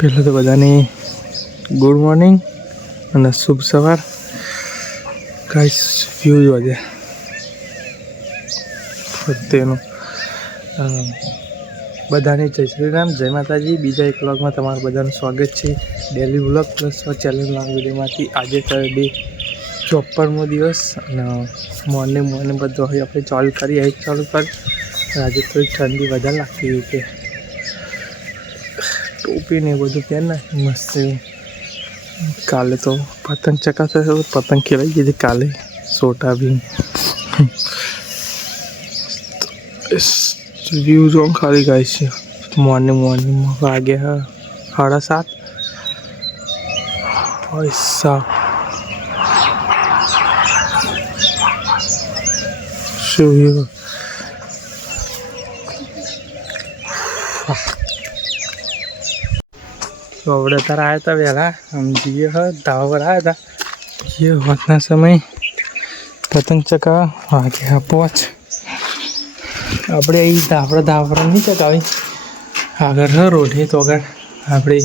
પહેલાં તો બધાને ગુડ મોર્નિંગ અને શુભ સવાર. ગાઈસ વ્યૂ જોજે ફરતેનું. બધાને જય શ્રી રામ, જય માતાજી. બીજા એક વ્લોગમાં તમારું બધાનું સ્વાગત છે. ડેલી વ્લોગ પ્લસ ચેનલના વિડીયોમાંથી. આજે ડે 54મો દિવસ અને મોર્નિંગ બધું હવે આપણે ચાલુ કરીએ. ચાલુ કરી આજે થોડી ઠંડી વધારે લાગતી હોય છે. ટોપી ને બધું પહેર નાખી મસ્ત. કાલે તો પતંગ ચકાશે, પતંગ ખેલાઈ ગઈ હતી કાલે. સોટા બી વ્યૂ જો ખાલી ગાય છે. મોર્નિંગમાં વાગ્યા 7:30. પૈસા શું વ્યૂ. તો આપણે અત્યારે આવ્યા હતા વહેલા. જઈએ ધાબા પર આવ્યા હતા. જઈએ હોતના સમય પતંગ ચકાવવા વાગ્યા 5. આપણે અહીં આપણે ધાબા પર નહીં ચકાવી, આગળ રોઢે તો આગળ આપણે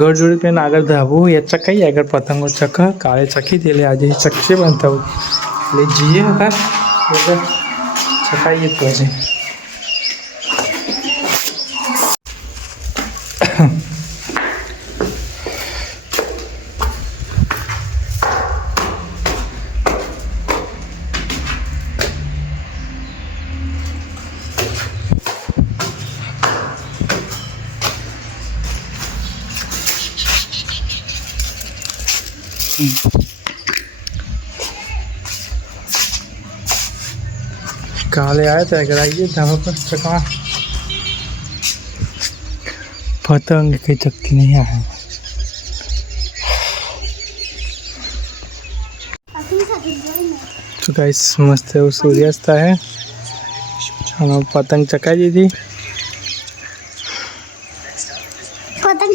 ઘર જોડે પેન આગળ ધાબું એ ચકાઈએ. આગળ પતંગો કાલે ચકી હતી એટલે આજે ચકશે બનતા હોય એટલે જઈએ હતા ચકાઈએ તો હશે. કાલે આવ્યા હતા આગળ આવીએ ધાબા પર ચકવા. પતંગ કઈ ચકતી નહીં આવે. તો ગાઈસ મસ્ત એવું સૂર્યાસ્ત है. पतंग चकाई दी थी. पतंग